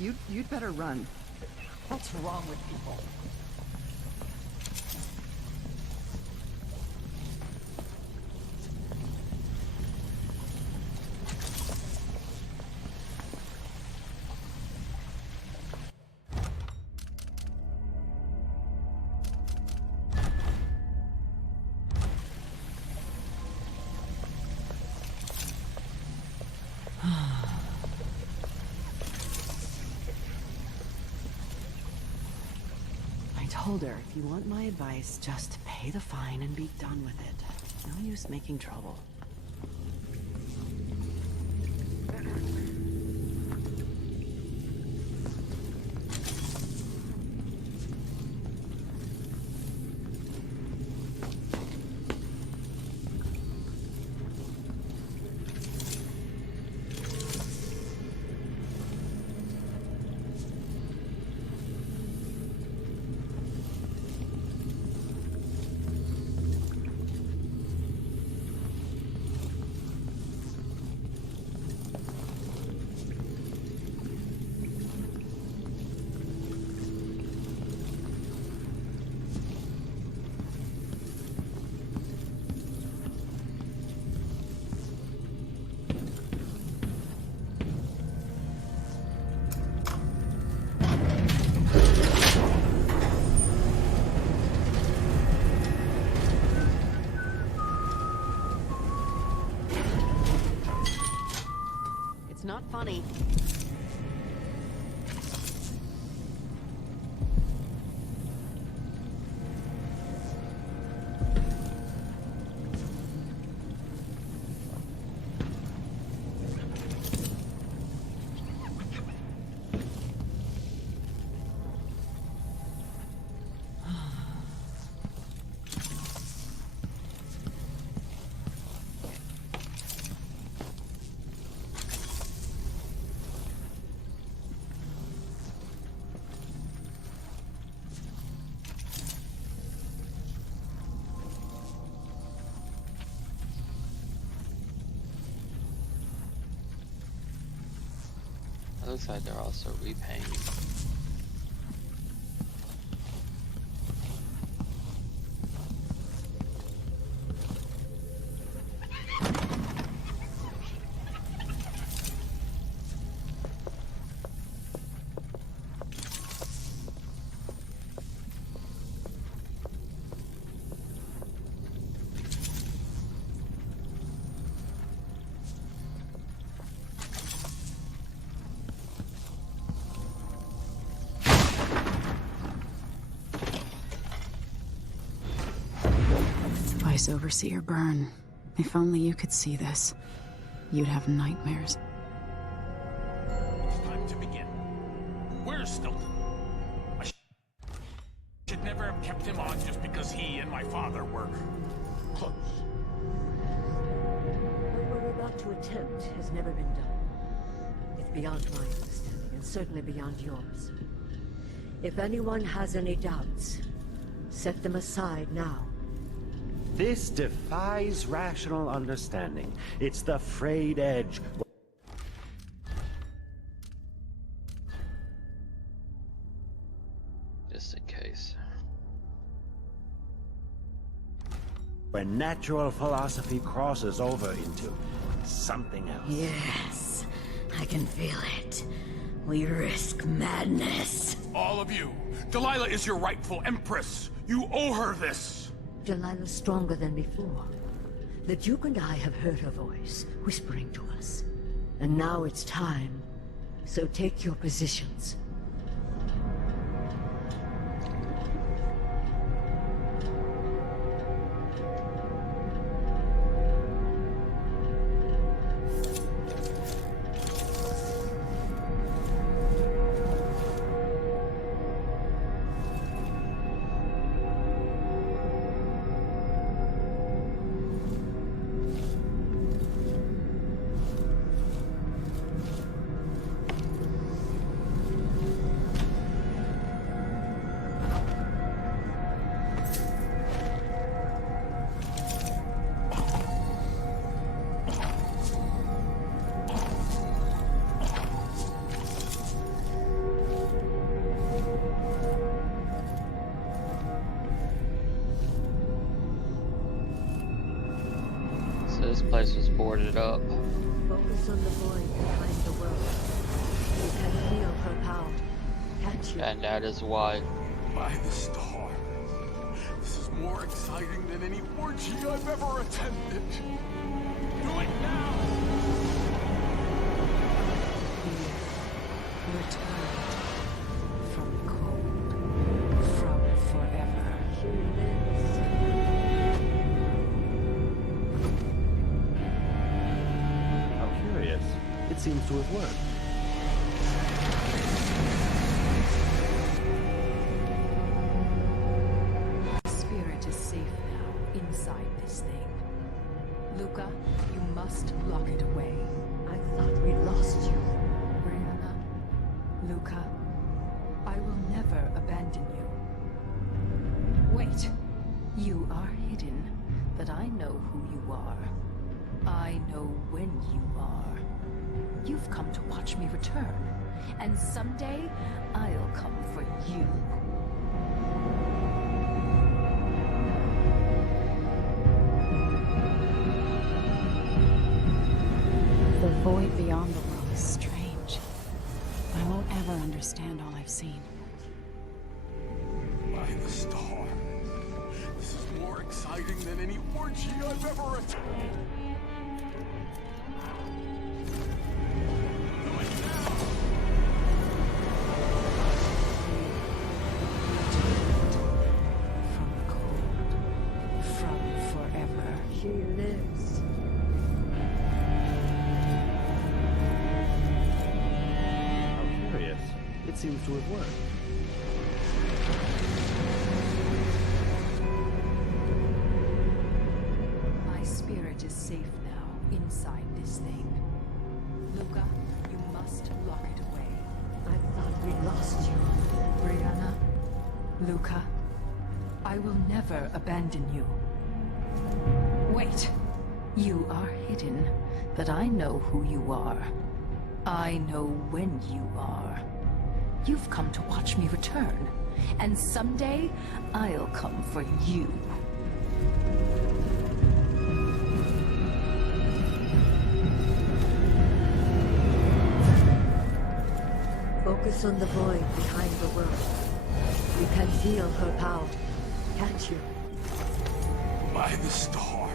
You'd better run. What's wrong with people? I told her, if you want my advice, just pay the fine and be done with it. No use making trouble. It's not funny. It looks like they're also repaying. Vice Overseer Byrne. If only you could see this. You'd have nightmares. It's time to begin. Where's Stilton? I should never have kept him on just because he and my father were close. What we're about to attempt has never been done. It's beyond my understanding, and certainly beyond yours. If anyone has any doubts, set them aside now. This defies rational understanding. It's the frayed edge. Just in case. When natural philosophy crosses over into something else. Yes, I can feel it. We risk madness. All of you, Delilah is your rightful empress. You owe her this. Delilah's stronger than before. The Duke and I have heard her voice, whispering to us. And now it's time. So take your positions. this place was boarded up. Focus on the void behind the world. You can feel her power, can't you? And that is why. By the star. This is more exciting than any orgy I've ever attended. Do it now! Returned from cold, from forever. She lives. How curious. It seems to have worked. Spirit is safe now, inside this thing. Luca, you must lock it away. I thought we lost you. Brianna, Luca, I will never abandon you. Wait! You are hidden, but I know who you are. I know when you are. You've come to watch me return, and someday I'll come for you. The void beyond the world is strange. I won't ever understand all I've seen. By the star. This is more exciting than any orgy I've ever attended. Do it now! From cold, from forever. She lives. How curious. It seems to have worked. My spirit is safe now, inside this thing. Luca, you must lock it away. I thought we lost you. Brianna, Luca, I will never abandon you. Wait! You are hidden, but I know who you are. I know when you are. You've come to watch me return, and someday I'll come for you. Focus on the void behind the world. You can feel her power, can't you? By the star.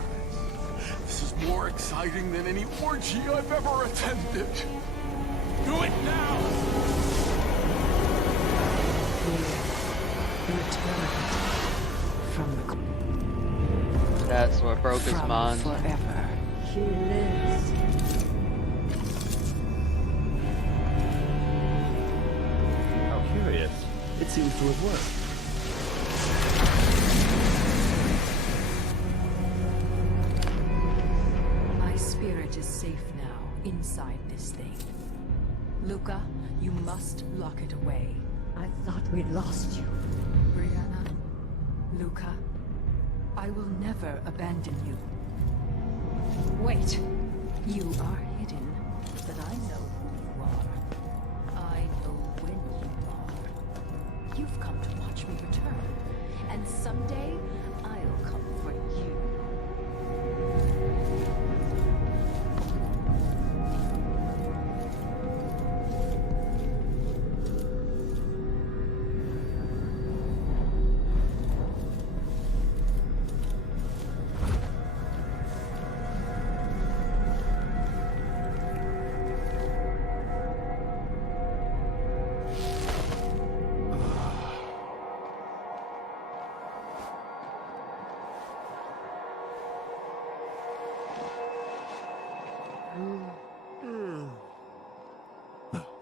This is more exciting than any orgy I've ever attended. Do it now! Returned from the That's what broke his from mind. forever. She lives. How curious. It seems to have worked. My spirit is safe now, inside this thing. Luca, you must lock it away. I thought we'd lost you. Brianna, Luca, I will never abandon you. Wait! You are hidden, but I know who you are. I know when you are. You've come to watch me return, and someday I'll come for you.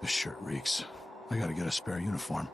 This shirt reeks. I gotta get a spare uniform.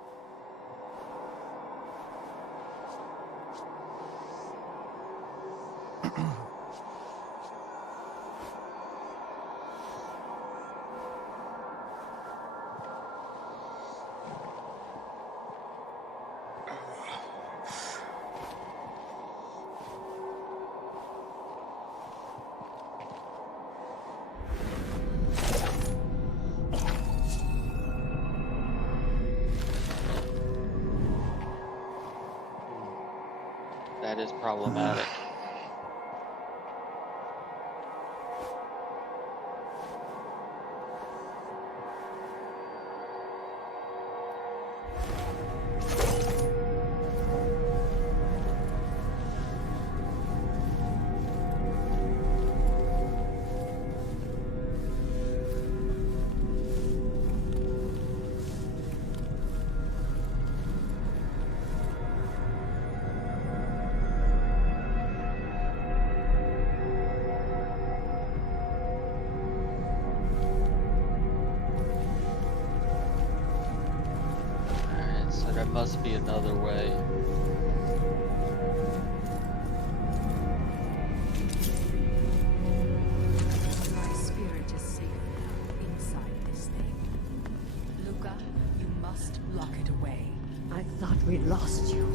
That is problematic. There must be another way. My spirit is safe now inside this thing. Luca, you must lock it away. I thought we lost you.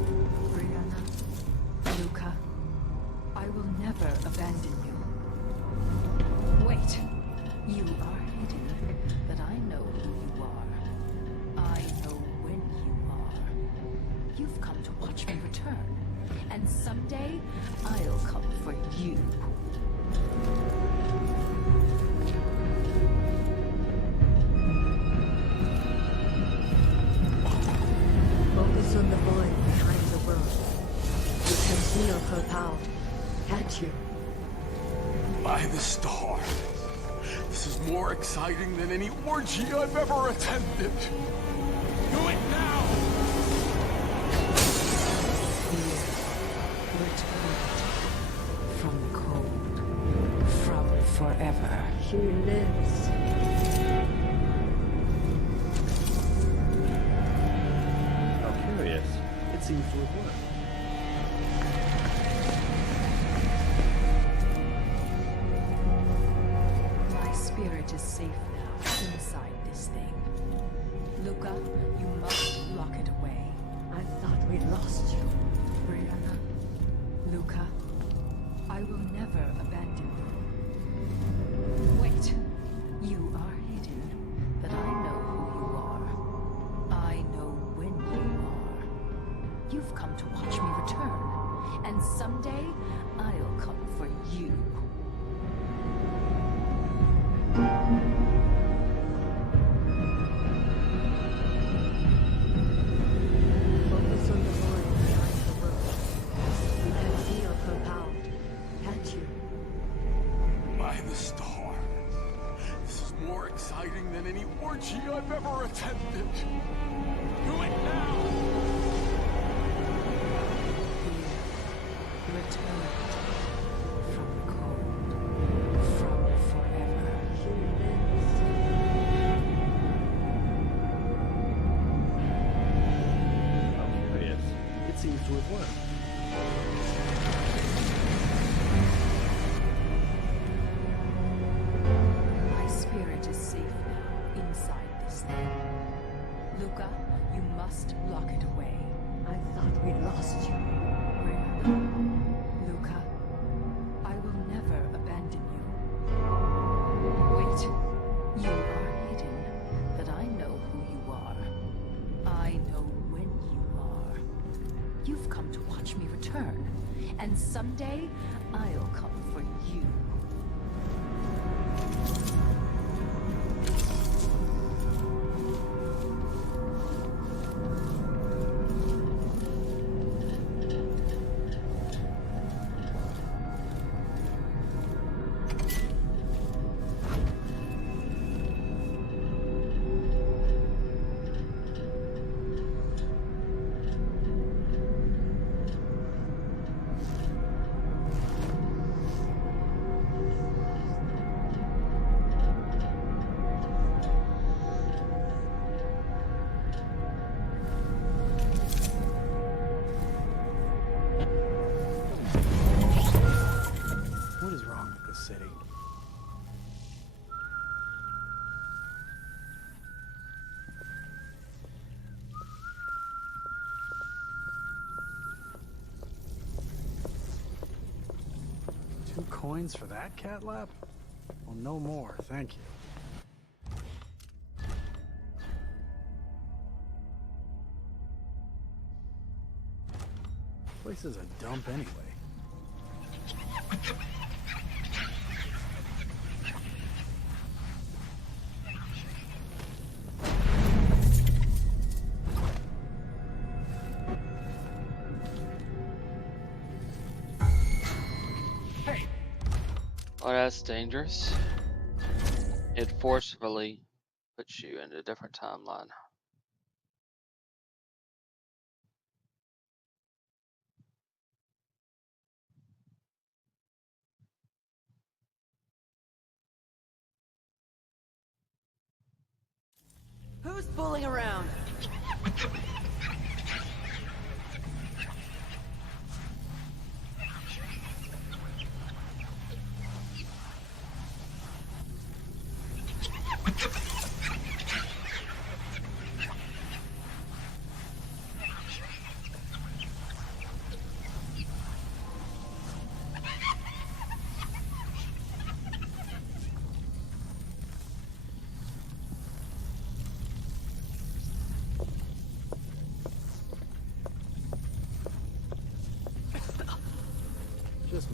Brianna, Luca, I will never abandon you. Wait, you are hidden, but I know who you are. I know when you are. You've come to watch me return, and someday I'll come for you. Focus on the void behind the world. You can heal her power, can't you? By the star. This is more exciting than any orgy I've ever attended. Do it now! Returned from the cold, from forever. She lives. How curious. It seems to have worked. My spirit is safe now inside this thing. Luca, you must lock it away. I thought we lost you. Brianna, Luca, I will never abandon you. Wait, you are hidden, but I know who you are. I know when you are. You've come to watch me return, and someday I'll come for you. Focus on the void behind the world. You can feel her power, can't you? By the star. This is more exciting than any orgy I've ever attended. Do it now! Returned from the cold, from forever. She lives. How curious. It seems to have worked. My spirit is safe now inside this thing. Luca, you must lock it away. I thought we lost you. Brianna, Luca, I will never abandon you. Wait, you are hidden, but I know who you are. I know when you are. You've come to watch me return, and someday I'll come for you. What is wrong with this city? Two coins for that cat lap? Well, no more, thank you. Place is a dump anyway. Oh, that's dangerous. It forcefully puts you in a different timeline. Who's fooling around?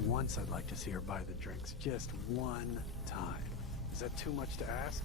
once I'd like to see her buy the drinks. Just one time. Is that too much to ask?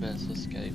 best escape.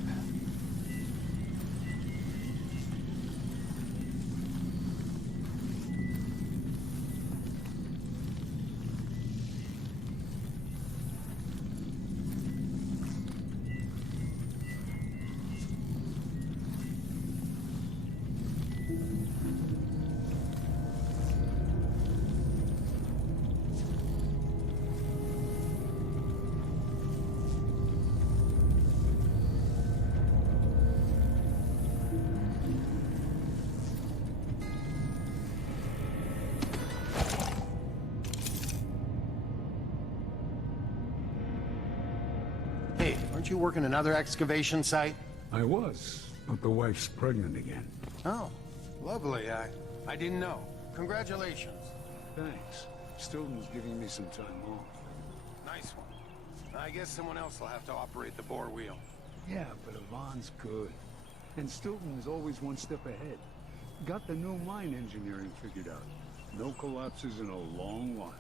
Hey, aren't you working another excavation site? I was, but the wife's pregnant again. Oh, lovely. I didn't know. Congratulations. Thanks. Stilton's giving me some time off. Nice one. I guess someone else will have to operate the bore wheel. Yeah, but Yvonne's good. And Stilton is always one step ahead. Got the new mine engineering figured out. No collapses in a long while.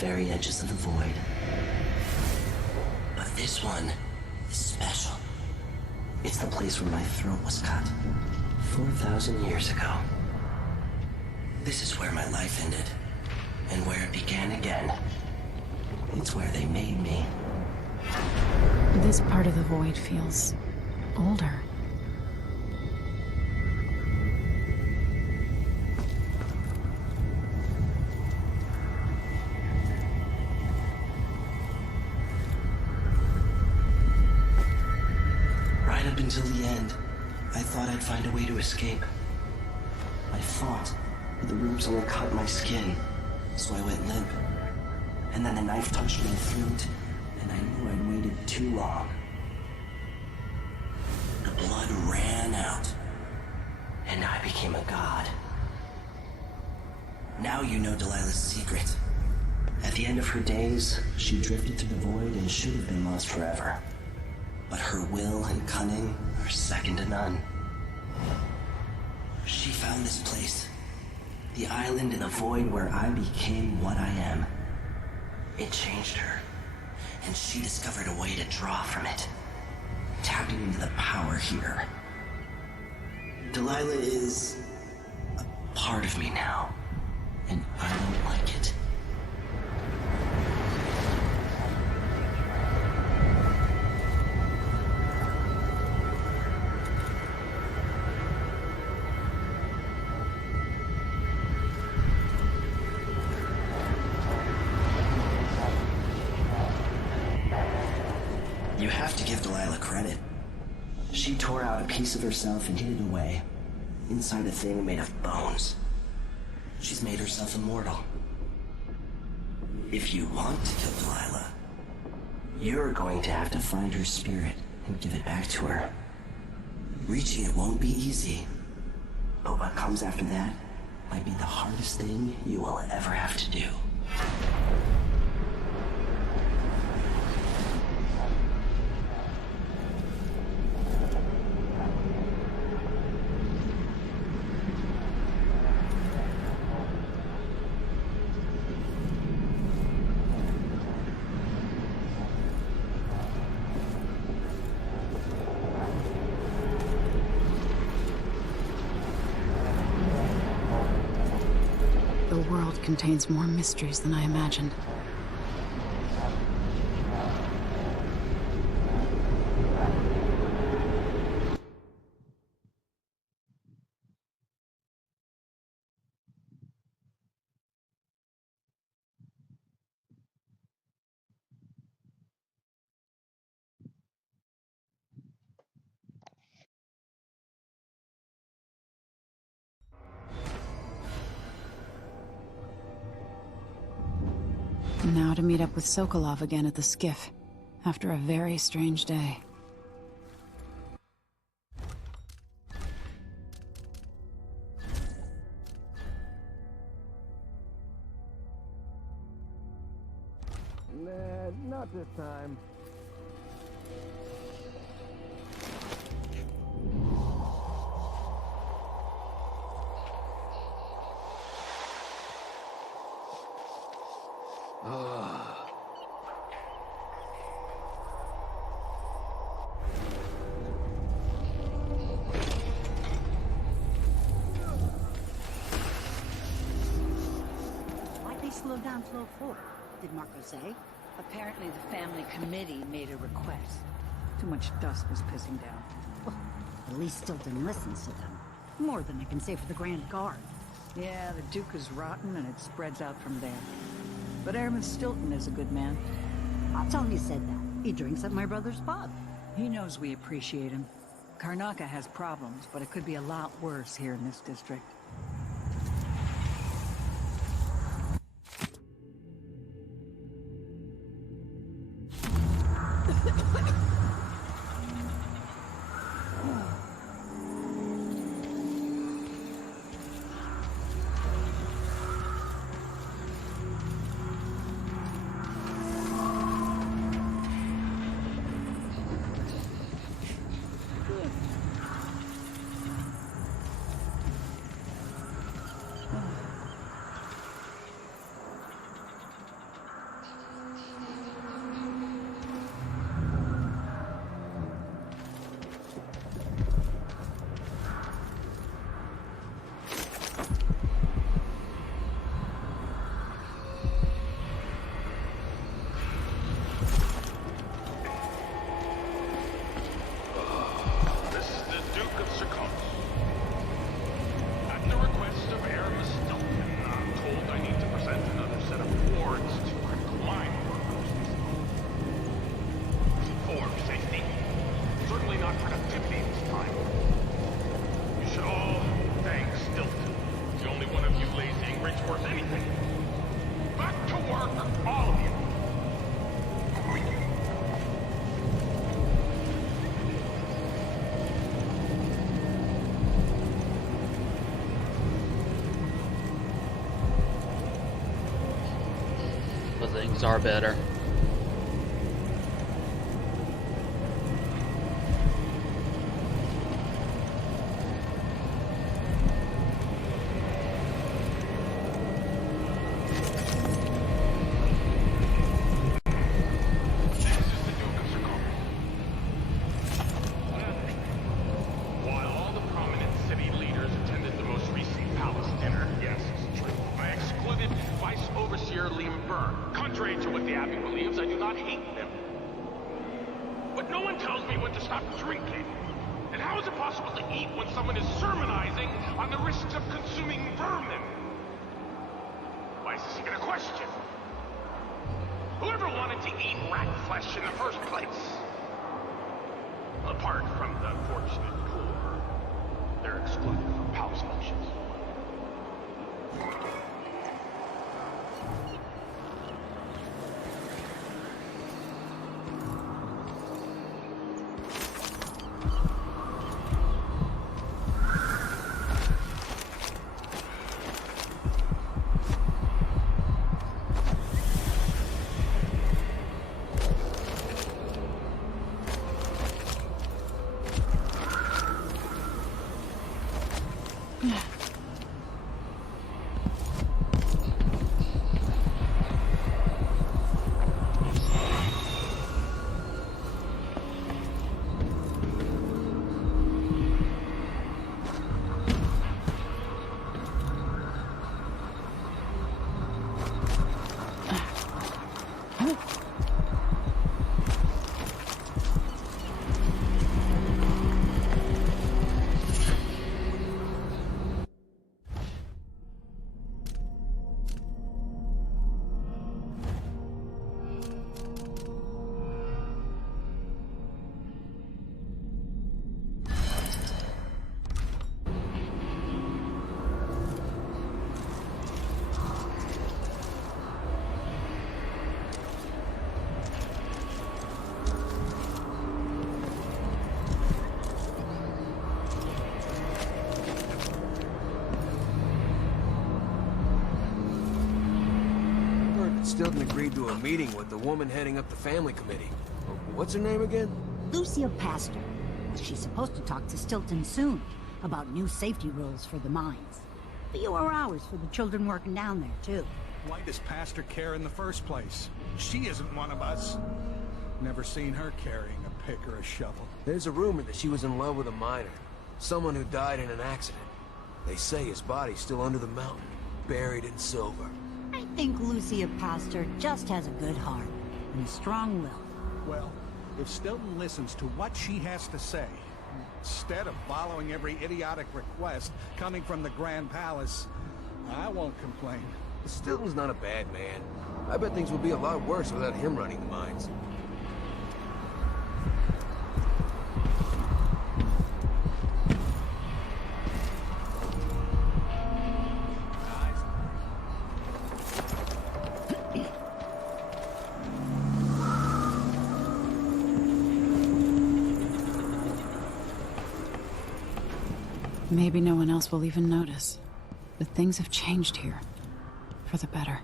very edges of the void. But this one is special. It's the place where my throat was cut 4,000 years ago. This is where my life ended, and where it began again. It's where they made me. This part of the void feels older. Right up until the end, I thought I'd find a way to escape. I fought, but the ropes only cut my skin, so I went limp. And then the knife touched my throat, and I knew I'd waited too long. The blood ran out, and I became a god. Now you know Delilah's secret. At the end of her days, she drifted through the void and should have been lost forever. But her will and cunning are second to none. She found this place. The island in the void where I became what I am. It changed her, and she discovered a way to draw from it, tapping into the power here. Delilah is a part of me now, and I don't like it. You have to give Delilah credit. She tore out a piece of herself and hid it away, inside a thing made of bones. She's made herself immortal. If you want to kill Delilah, you're going to have to find her spirit and give it back to her. Reaching it won't be easy, but what comes after that might be the hardest thing you will ever have to do. The world contains more mysteries than I imagined. Now to meet up with Sokolov again at the skiff, after a very strange day. Nah, not this time. Why'd they slow down flow 4? Did Marco say? Apparently the family committee made a request. Too much dust was pissing down. Well, at least Stilton listens to them. More than I can say for the Grand Guard. Yeah, the Duke is rotten and it spreads out from there. But Airman Stilton is a good man. I'll tell him you said that. He drinks at my brother's pub. He knows we appreciate him. Karnaca has problems, but it could be a lot worse here in this district. Odds are better. Stilton agreed to a meeting with the woman heading up the family committee. What's her name again? Lucia Pastor. She's supposed to talk to Stilton soon about new safety rules for the mines. Fewer hours for the children working down there, too. Why does Pastor care in the first place? She isn't one of us. Never seen her carrying a pick or a shovel. There's a rumor that she was in love with a miner. Someone who died in an accident. They say his body's still under the mountain, buried in silver. I think Lucia Pastor just has a good heart and a strong will. Well, if Stilton listens to what she has to say, instead of following every idiotic request coming from the Grand Palace, I won't complain. Stilton's not a bad man. I bet things would be a lot worse without him running the mines. Maybe no one else will even notice. But things have changed here. For the better.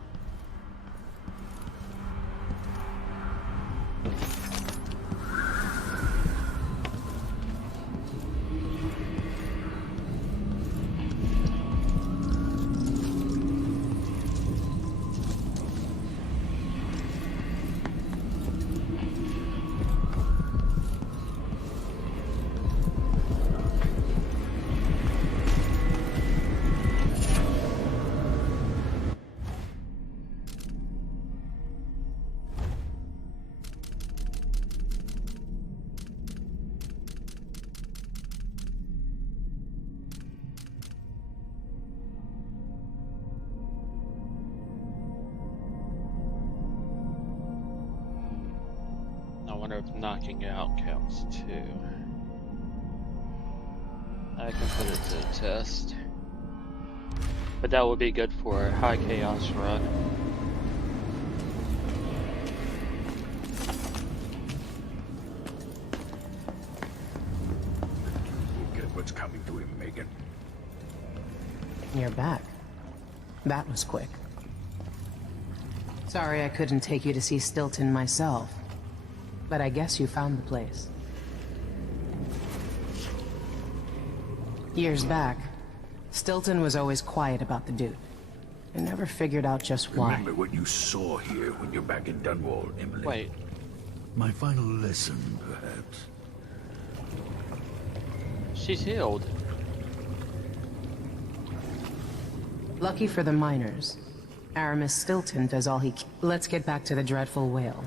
I wonder if knocking out counts too. I can put it to the test. But that would be good for a high chaos run. Get what's coming to him, Megan. You're back. That was quick. Sorry I couldn't take you to see Stilton myself. But I guess you found the place. Years back, Stilton was always quiet about the dude. I never figured out just why. Remember what you saw here when you're back in Dunwall, Emily. Wait. My final lesson, perhaps. She's healed. Lucky for the miners, Aramis Stilton does all he can. Let's get back to the dreadful whale.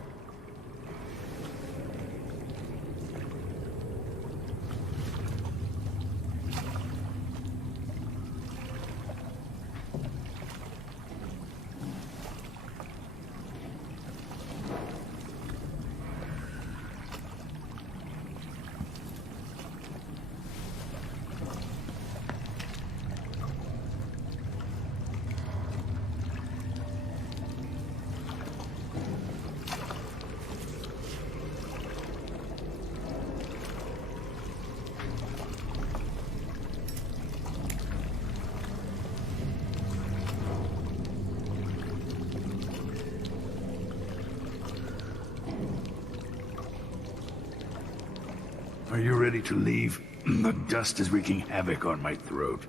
Are you ready to leave? The dust is wreaking havoc on my throat.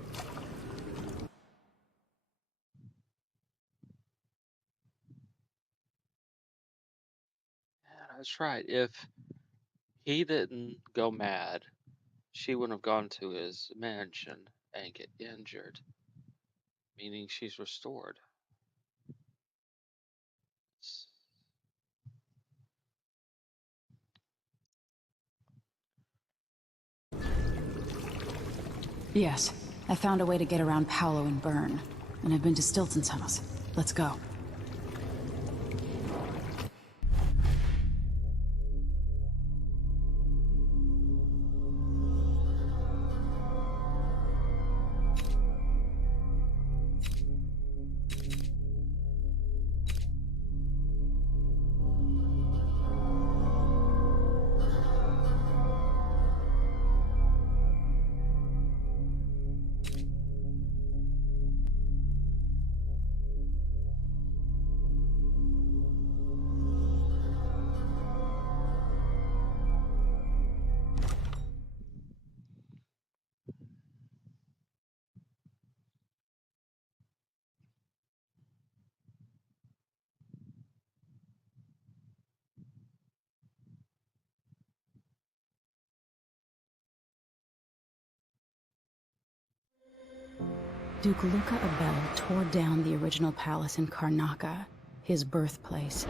Yeah, that's right. If he didn't go mad, she wouldn't have gone to his mansion and get injured. Meaning she's restored. Yes, I found a way to get around Paolo and Byrne. And I've been to Stilton's house. Let's go. Duke Luca Abel tore down the original palace in Karnaca, his birthplace,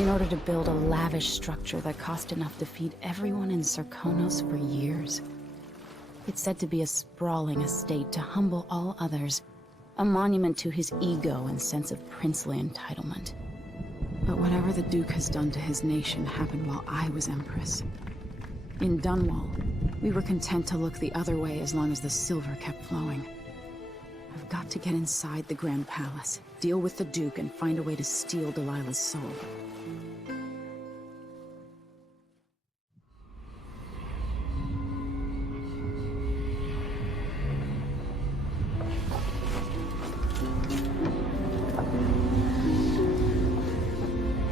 in order to build a lavish structure that cost enough to feed everyone in Serkonos for years. It's said to be a sprawling estate to humble all others, a monument to his ego and sense of princely entitlement. But whatever the Duke has done to his nation happened while I was Empress. In Dunwall, we were content to look the other way as long as the silver kept flowing. I've got to get inside the Grand Palace, deal with the Duke, and find a way to steal Delilah's soul.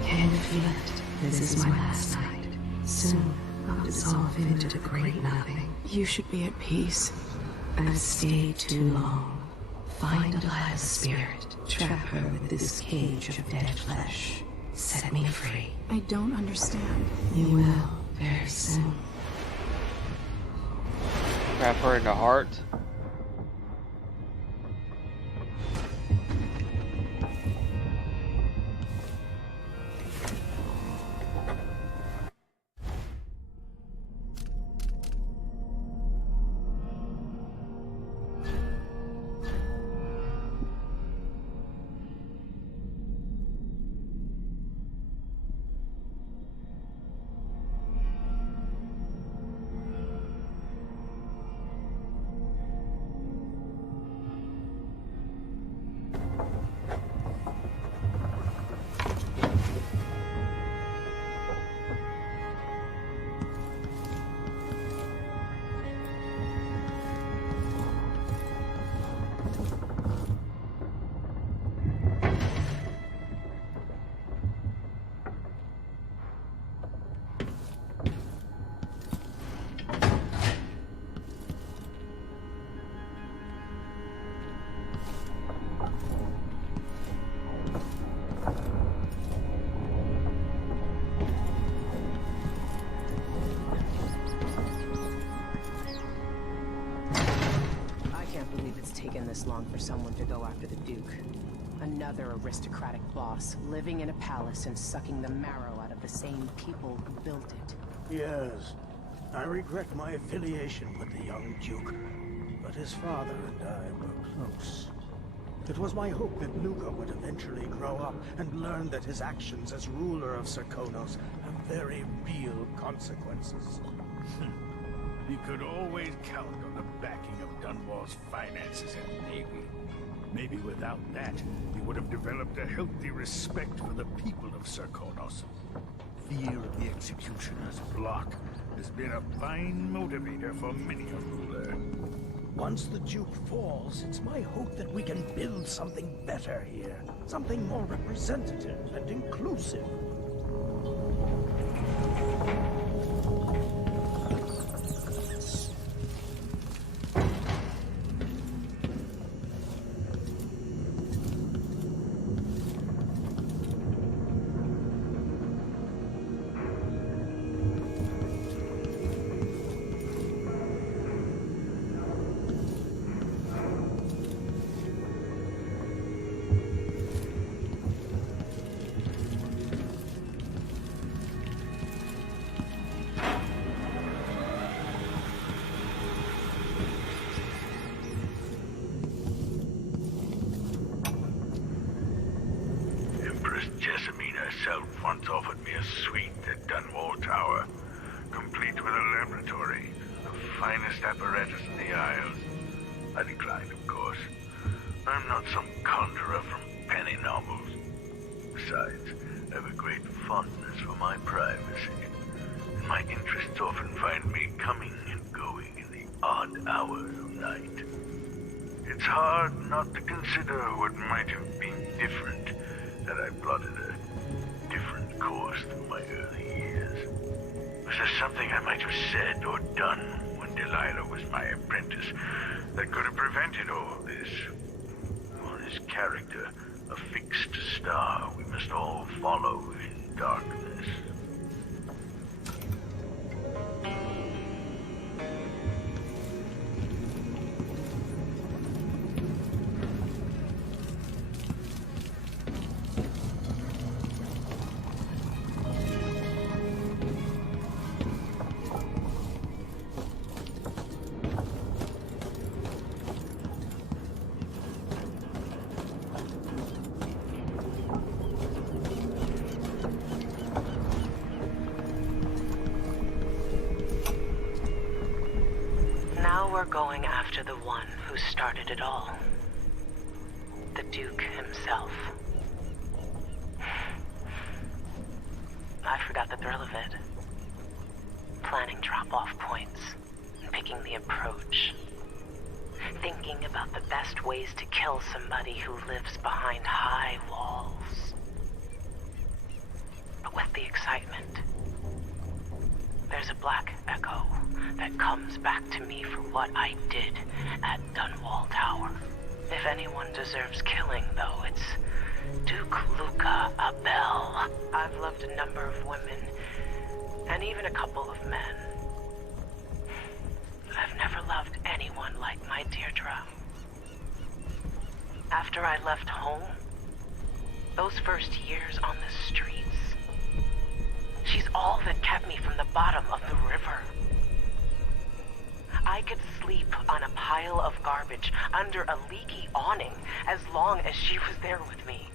Can you feel it? This is my last night. Soon, I'll dissolve into the great nothing. You should be at peace. I've stayed too long. Find Delilah's spirit. Trap her with this cage of dead flesh. Set me free. I don't understand. You will, very soon. Trap her in the heart. taken this long for someone to go after the Duke. Another aristocratic boss, living in a palace and sucking the marrow out of the same people who built it. Yes, I regret my affiliation with the young Duke, but his father and I were close. It was my hope that Luca would eventually grow up and learn that his actions as ruler of Serkonos have very real consequences. He could always count on the backing of Dunwall's finances and navy. Maybe without that, he would have developed a healthy respect for the people of Serkonos. Fear of the executioner's block has been a fine motivator for many a ruler. Once the Duke falls, it's my hope that we can build something better here. Something more representative and inclusive. Once offered me a suite at Dunwall Tower, complete with a laboratory, the finest apparatus in the Isles. I declined, of course. I'm not some conjurer from penny novels. Besides, I have a great fondness for my privacy, and my interests often find me coming and going in the odd hours of night. It's hard not to consider what might have been different had I plotted a different course through my early years. Was there something I might have said or done when Delilah was my apprentice that could have prevented all this? Or this character, a fixed star we must all follow in darkness? We're going after the one who started it all. The Duke himself. I forgot the thrill of it. Planning drop-off points, picking the approach. Thinking about the best ways to kill somebody who lives behind high walls. But with the excitement, there's a black echo that comes back to me for what I did at Dunwall Tower. If anyone deserves killing, though, it's Duke Luca Abel. I've loved a number of women, and even a couple of men. I've never loved anyone like my Deirdre. After I left home, those first years on the streets, she's all that kept me from the bottom of the river. I could sleep on a pile of garbage under a leaky awning as long as she was there with me.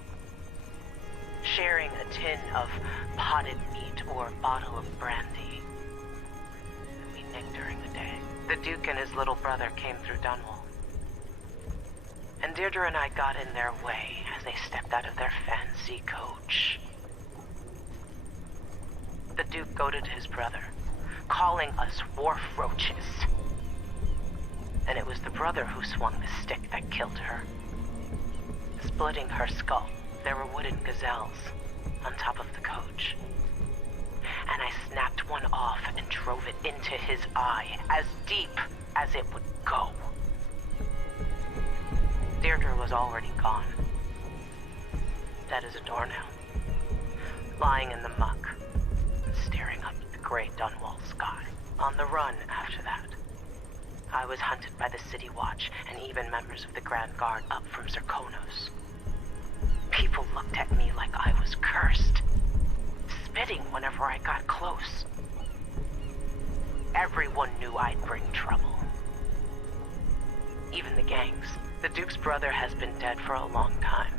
Sharing a tin of potted meat or a bottle of brandy that we nicked during the day. The Duke and his little brother came through Dunwall. And Deirdre and I got in their way as they stepped out of their fancy coach. The Duke goaded his brother, calling us wharf roaches. And it was the brother who swung the stick that killed her. Splitting her skull, there were wooden gazelles on top of the coach. And I snapped one off and drove it into his eye, as deep as it would go. Deirdre was already gone. Dead as a doornail. Lying in the muck, staring up at the gray Dunwall sky. On the run after that. I was hunted by the City Watch and even members of the Grand Guard up from Zirkonos. People looked at me like I was cursed, spitting whenever I got close. Everyone knew I'd bring trouble. Even the gangs. The Duke's brother has been dead for a long time.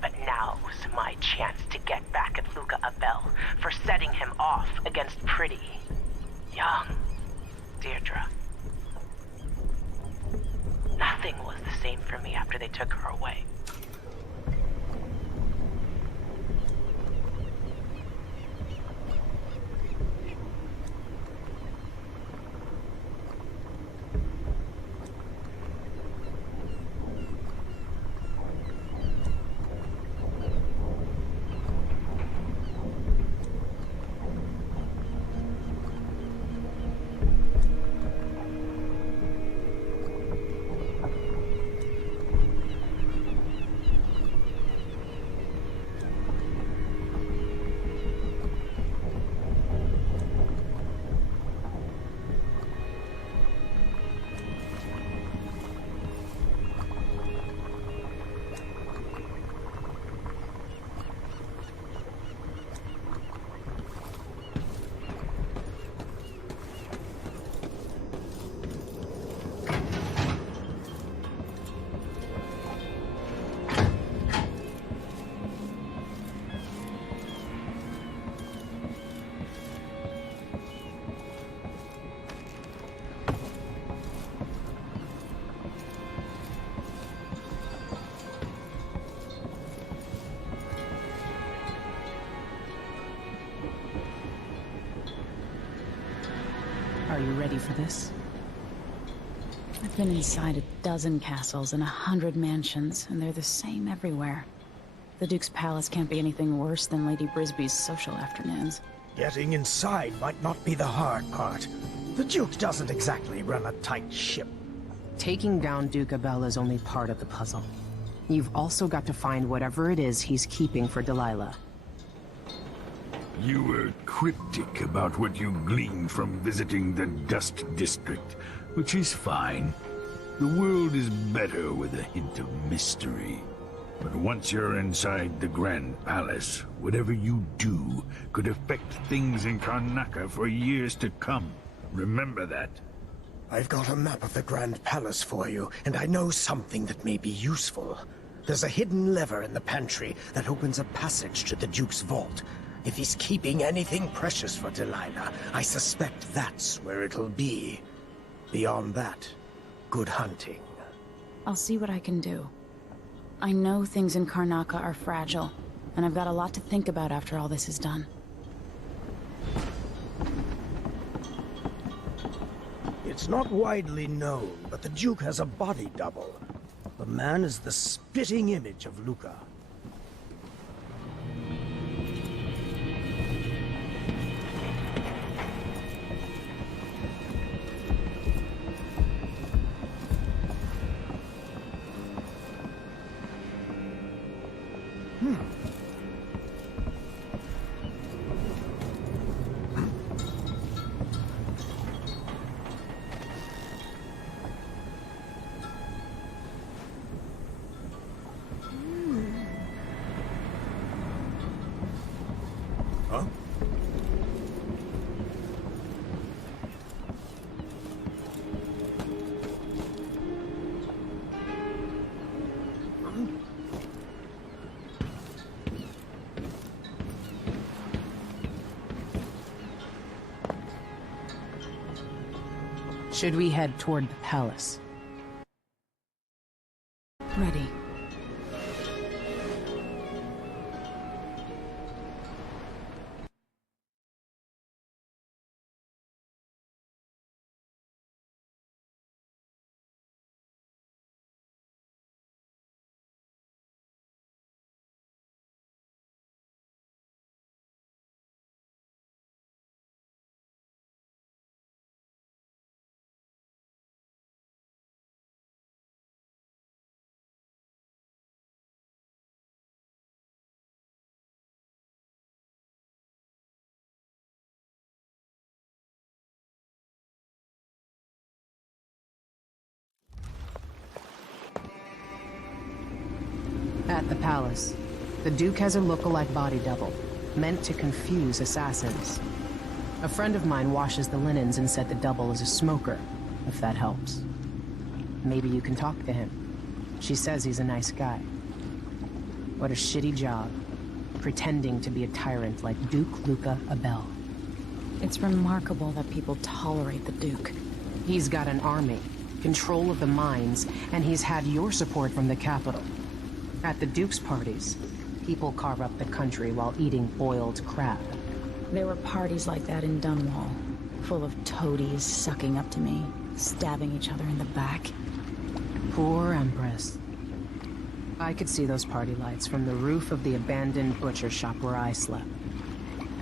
But now was my chance to get back at Luca Abel for setting him off against pretty, young Deirdre. Nothing was the same for me after they took her away. Are you ready for this? I've been inside a dozen castles and 100 mansions, and they're the same everywhere. The Duke's palace can't be anything worse than Lady Brisby's social afternoons. Getting inside might not be the hard part. The Duke doesn't exactly run a tight ship. Taking down Duke Abel is only part of the puzzle. You've also got to find whatever it is he's keeping for Delilah. You were cryptic about what you gleaned from visiting the Dust District, which is fine. The world is better with a hint of mystery. But once you're inside the Grand Palace, whatever you do could affect things in Karnaca for years to come. Remember that. I've got a map of the Grand Palace for you, and I know something that may be useful. There's a hidden lever in the pantry that opens a passage to the Duke's vault. If he's keeping anything precious for Delilah, I suspect that's where it'll be. Beyond that, good hunting. I'll see what I can do. I know things in Karnaca are fragile, and I've got a lot to think about after all this is done. It's not widely known, but the Duke has a body double. The man is the spitting image of Luca. Should we head toward the palace? Ready. At the palace, the Duke has a look-alike body double, meant to confuse assassins. A friend of mine washes the linens and said the double is a smoker, if that helps. Maybe you can talk to him. She says he's a nice guy. What a shitty job, pretending to be a tyrant like Duke Luca Abel. It's remarkable that people tolerate the Duke. He's got an army, control of the mines, and he's had your support from the capital. At the Duke's parties, people carve up the country while eating boiled crab. There were parties like that in Dunwall, full of toadies sucking up to me, stabbing each other in the back. Poor Empress. I could see those party lights from the roof of the abandoned butcher shop where I slept,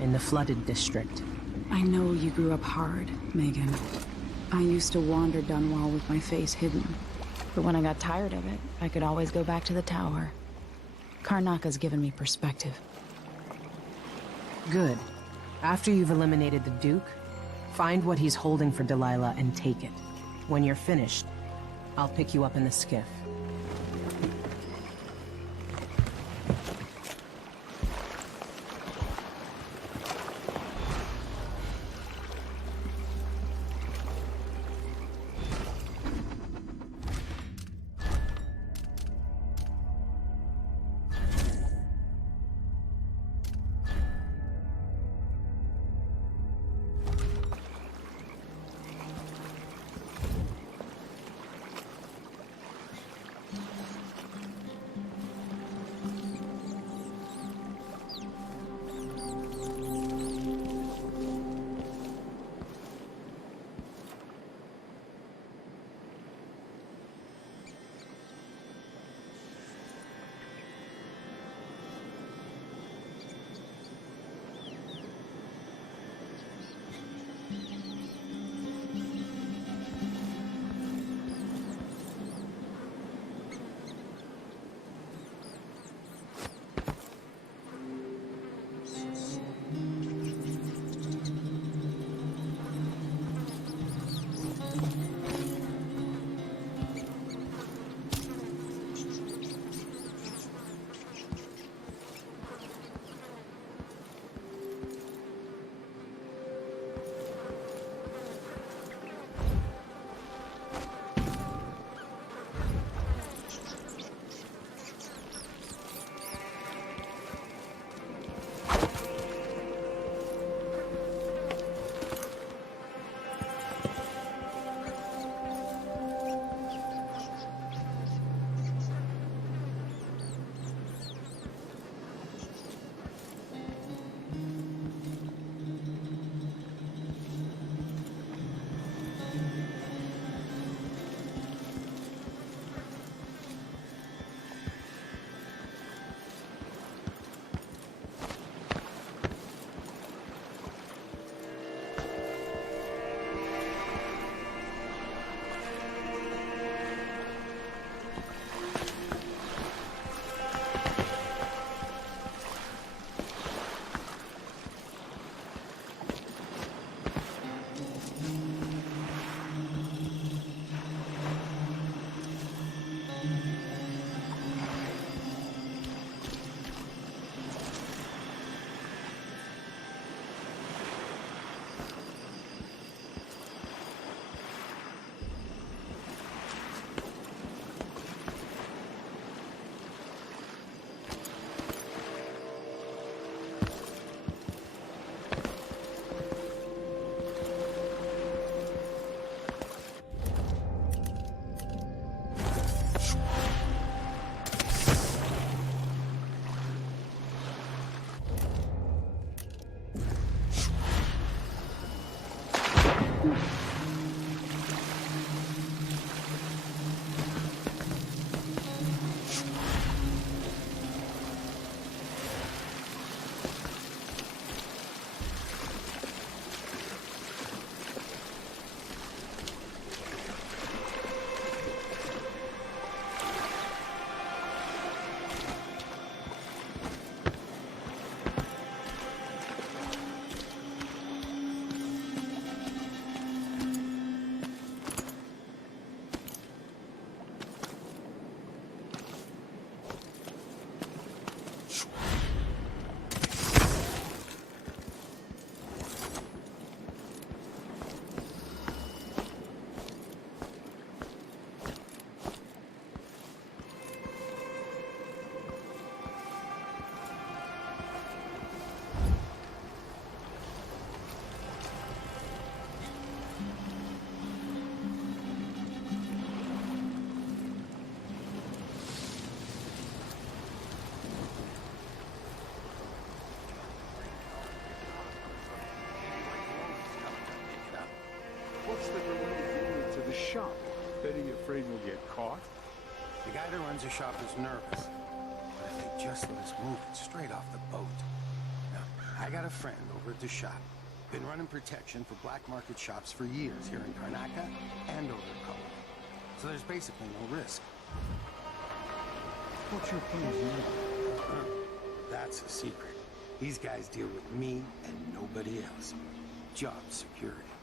in the flooded district. I know you grew up hard, Megan. I used to wander Dunwall with my face hidden. But when I got tired of it, I could always go back to the tower. Karnaka's given me perspective. Good. After you've eliminated the Duke, find what he's holding for Delilah and take it. When you're finished, I'll pick you up in the skiff. shop. Bet you afraid we'll get caught? The guy that runs the shop is nervous. But if they just let us move it straight off the boat. Now, I got a friend over at the shop. Been running protection for black market shops for years here in Karnaca and over the coast. So there's basically no risk. What's your friend's name? That's a secret. These guys deal with me and nobody else. Job security.